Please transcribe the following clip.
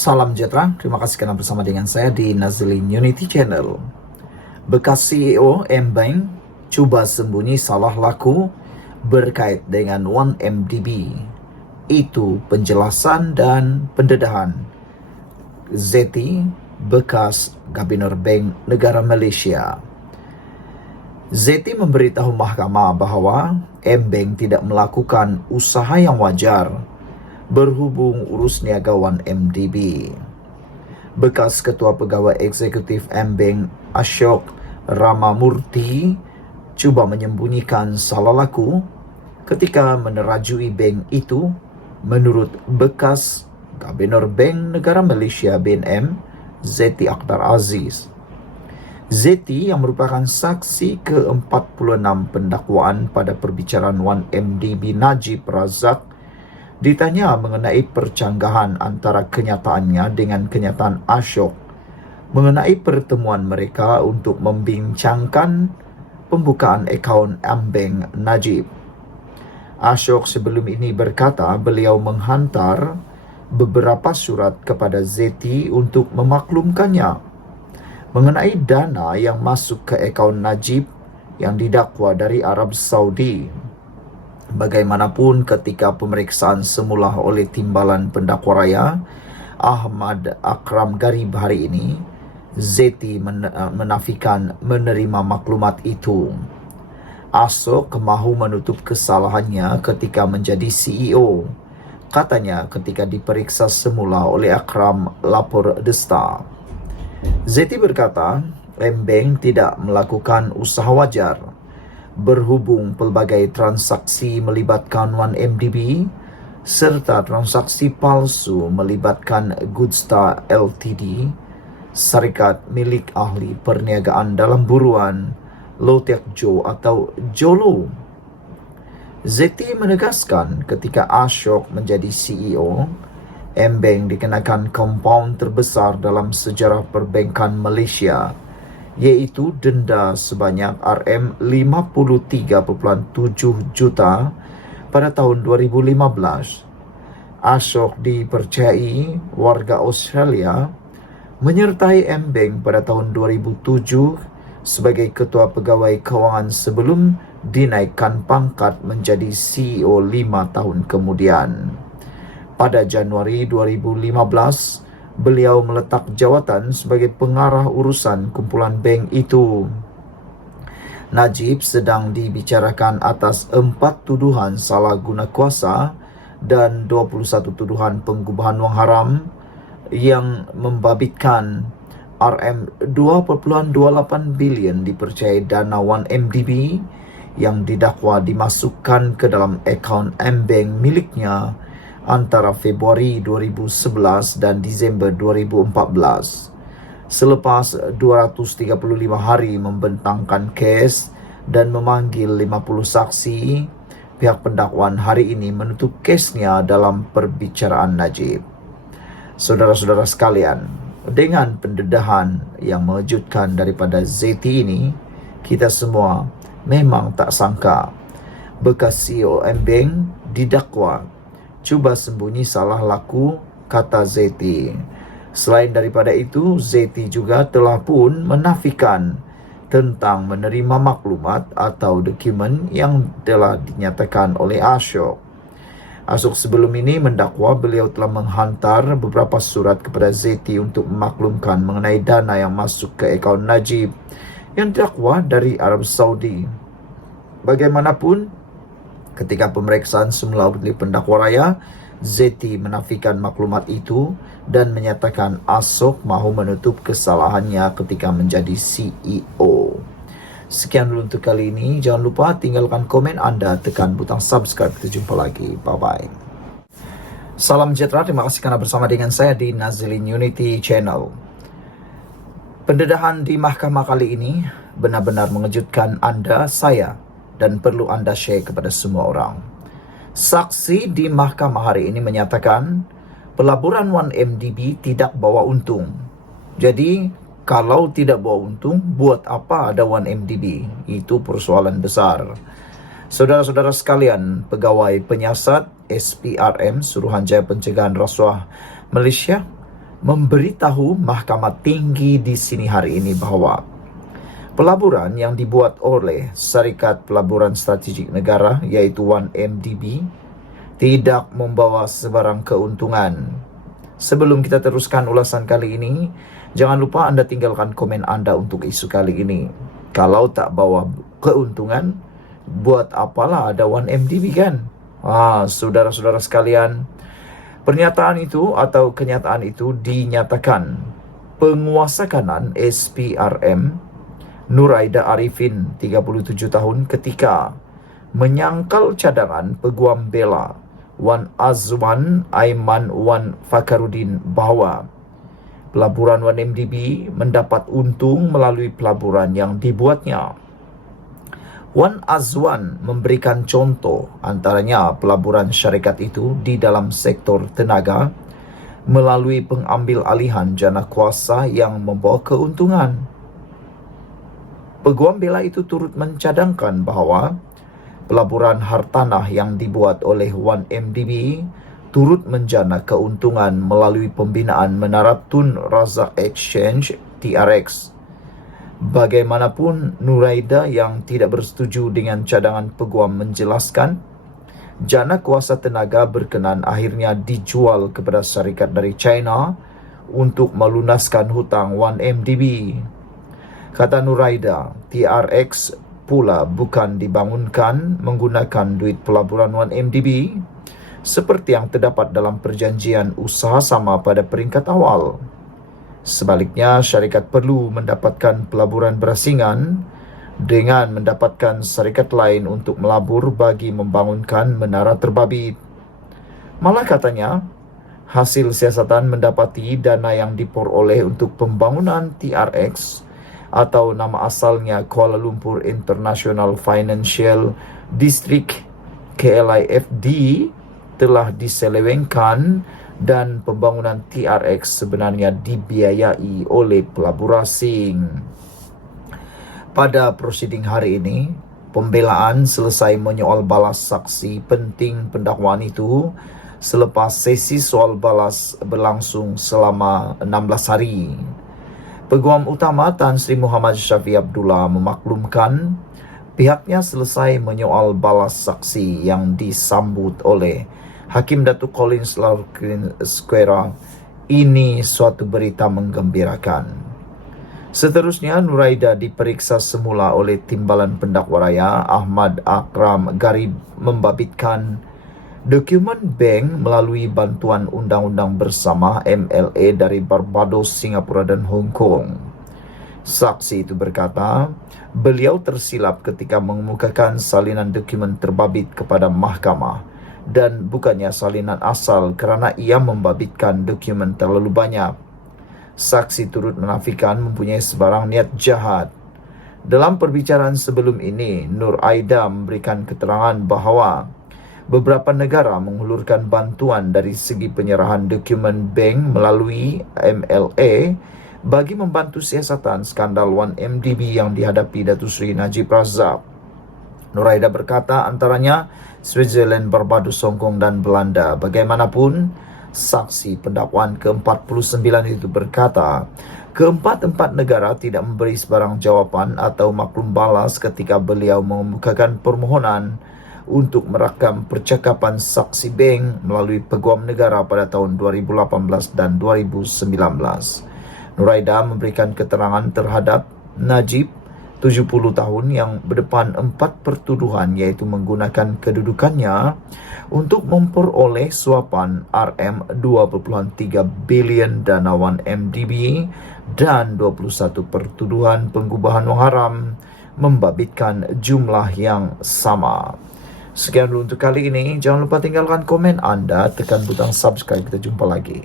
Salam sejahtera, terima kasih karena bersama dengan saya di Nazlin Unity Channel. Bekas CEO M-Bank cuba sembunyi salah laku berkait dengan 1MDB. Itu penjelasan dan pendedahan Zeti, bekas Gubernur Bank Negara Malaysia. Zeti memberitahu mahkamah bahawa M-Bank tidak melakukan usaha yang wajar berhubung urus niaga 1MDB. Bekas Ketua Pegawai Eksekutif M-Bank Ashok Ramamurthy cuba menyembunyikan salah laku ketika menerajui bank itu menurut bekas Gubernur Bank Negara Malaysia BNM Zeti Akhtar Aziz. Zeti yang merupakan saksi ke-46 pendakwaan pada perbicaraan 1MDB Najib Razak ditanya mengenai percanggahan antara kenyataannya dengan kenyataan Ashok mengenai pertemuan mereka untuk membincangkan pembukaan akaun M-Bank Najib. Ashok sebelum ini berkata beliau menghantar beberapa surat kepada Zeti untuk memaklumkannya mengenai dana yang masuk ke akaun Najib yang didakwa dari Arab Saudi. Bagaimanapun, ketika pemeriksaan semula oleh Timbalan Pendakwa Raya Ahmad Akram Garib hari ini, Zeti menafikan menerima maklumat itu. Ashok mahu menutup kesalahannya ketika menjadi CEO. Katanya ketika diperiksa semula oleh Akram lapor The Star. Zeti berkata, M-Bank tidak melakukan usaha wajar berhubung pelbagai transaksi melibatkan 1MDB serta transaksi palsu melibatkan Goodstar Ltd, syarikat milik ahli perniagaan dalam buruan Low Tech Jo atau Jolo. Zeti menegaskan ketika Ashok menjadi CEO, M-Bank dikenakan kompaun terbesar dalam sejarah perbankan Malaysia, iaitu denda sebanyak RM53.7 juta pada tahun 2015. Ashok dipercayai warga Australia menyertai M-Bank pada tahun 2007 sebagai Ketua Pegawai Kewangan sebelum dinaikkan pangkat menjadi CEO 5 tahun kemudian. Pada Januari 2015, beliau meletak jawatan sebagai pengarah urusan kumpulan bank itu. Najib sedang dibicarakan atas 4 tuduhan salah guna kuasa dan 21 tuduhan pengubahan wang haram yang membabitkan RM2.28 bilion dipercayai dana 1MDB yang didakwa dimasukkan ke dalam akaun M-Bank miliknya antara Februari 2011 dan Disember 2014. Selepas 235 hari membentangkan kes dan memanggil 50 saksi, pihak pendakwaan hari ini menutup kesnya dalam perbicaraan Najib. Saudara-saudara sekalian, dengan pendedahan yang mengejutkan daripada Zeti ini, kita semua memang tak sangka bekas CEO M-Bank didakwa cuba sembunyi salah laku, kata Zeti. Selain daripada itu, Zeti juga telah pun menafikan tentang menerima maklumat atau dokumen yang telah dinyatakan oleh Ashok. Ashok sebelum ini mendakwa beliau telah menghantar beberapa surat kepada Zeti untuk memaklumkan mengenai dana yang masuk ke akaun Najib yang didakwa dari Arab Saudi. Bagaimanapun, ketika pemeriksaan semula oleh pendakwa raya, Zeti menafikan maklumat itu dan menyatakan Ashok mahu menutup kesalahannya ketika menjadi CEO. Sekian dulu untuk kali ini. Jangan lupa tinggalkan komen anda, tekan butang subscribe. Kita jumpa lagi. Bye-bye. Salam sejahtera. Terima kasih karena bersama dengan saya di Nazlin Unity Channel. Pendedahan di mahkamah kali ini benar-benar mengejutkan anda, saya, dan perlu anda share kepada semua orang. Saksi di mahkamah hari ini menyatakan pelaburan 1MDB tidak bawa untung. Jadi, kalau tidak bawa untung, buat apa ada 1MDB? Itu persoalan besar. Saudara-saudara sekalian, pegawai penyiasat SPRM, Suruhanjaya Pencegahan Rasuah Malaysia, memberitahu Mahkamah Tinggi di sini hari ini bahwa pelaburan yang dibuat oleh Syarikat Pelaburan Strategik Negara yaitu 1MDB tidak membawa sebarang keuntungan. Sebelum kita teruskan ulasan kali ini, jangan lupa Anda tinggalkan komen Anda untuk isu kali ini. Kalau tak bawa keuntungan, buat apalah ada 1MDB kan? Saudara-saudara sekalian, pernyataan itu atau kenyataan itu dinyatakan penguasa kanan SPRM Nuraida Arifin 37 tahun ketika menyangkal cadangan Peguam Bela Wan Azwan Aiman Wan Fakarudin bahwa pelaburan 1MDB mendapat untung melalui pelaburan yang dibuatnya. Wan Azwan memberikan contoh antaranya pelaburan syarikat itu di dalam sektor tenaga melalui pengambil alihan jana kuasa yang membawa keuntungan. Peguam Bela itu turut mencadangkan bahawa pelaburan hartanah yang dibuat oleh 1MDB turut menjana keuntungan melalui pembinaan Menara Tun Razak Exchange TRX. Bagaimanapun, Nuraida yang tidak bersetuju dengan cadangan peguam menjelaskan, jana kuasa tenaga berkenan akhirnya dijual kepada syarikat dari China untuk melunaskan hutang 1MDB. Kata Nuraida, TRX pula bukan dibangunkan menggunakan duit pelaburan 1MDB seperti yang terdapat dalam perjanjian usaha sama pada peringkat awal. Sebaliknya, syarikat perlu mendapatkan pelaburan berasingan dengan mendapatkan syarikat lain untuk melabur bagi membangunkan menara terbabit. Malah katanya, hasil siasatan mendapati dana yang diperoleh untuk pembangunan TRX atau nama asalnya Kuala Lumpur International Financial District KLIFD telah diselewengkan dan pembangunan TRX sebenarnya dibiayai oleh pelabur asing. Pada prosiding hari ini, pembelaan selesai menyoal balas saksi penting pendakwaan itu selepas sesi soal balas berlangsung selama 16 hari. Peguam utama Tan Sri Muhammad Syafiee Abdullah memaklumkan pihaknya selesai menyoal balas saksi yang disambut oleh Hakim Datuk Collins Larkin Square. Ini suatu berita menggembirakan. Seterusnya, Nuraida diperiksa semula oleh Timbalan Pendakwa Raya Ahmad Akram Garib membabitkan dokumen bank melalui bantuan undang-undang bersama MLA dari Barbados, Singapura dan Hong Kong. Saksi itu berkata, beliau tersilap ketika mengemukakan salinan dokumen terbabit kepada mahkamah dan bukannya salinan asal kerana ia membabitkan dokumen terlalu banyak. Saksi turut menafikan mempunyai sebarang niat jahat. Dalam perbicaraan sebelum ini, Nur Aida memberikan keterangan bahawa beberapa negara menghulurkan bantuan dari segi penyerahan dokumen bank melalui MLA bagi membantu siasatan skandal 1MDB yang dihadapi Datuk Seri Najib Razak. Nuraida berkata antaranya Switzerland, Barbados, Hong Kong dan Belanda. Bagaimanapun, saksi pendakwaan ke-49 itu berkata, keempat-empat negara tidak memberi sebarang jawapan atau maklum balas ketika beliau mengemukakan permohonan untuk merakam percakapan saksi bank melalui peguam negara pada tahun 2018 dan 2019. Nuraida memberikan keterangan terhadap Najib 70 tahun yang berdepan 4 pertuduhan iaitu menggunakan kedudukannya untuk memperoleh suapan RM2.3 bilion dana 1MDB dan 21 pertuduhan penggubahan wang haram membabitkan jumlah yang sama. Sekian dulu untuk kali ini. Jangan lupa tinggalkan komen Anda, tekan butang subscribe. Kita jumpa lagi.